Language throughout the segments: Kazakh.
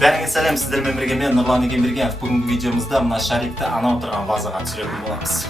Бәріңе сәлем, сіздермен бірге мен Нұрлан Егембергенов. Бүгінгі видеомызда мына шарикті анау тұрған вазаға түсіретін боламыз.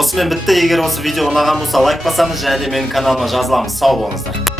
Осымен бітті. Егер осы видео ұнаған болса лайк басамыз, және де менің каналыма жазыламыз. Сау болыңыздар.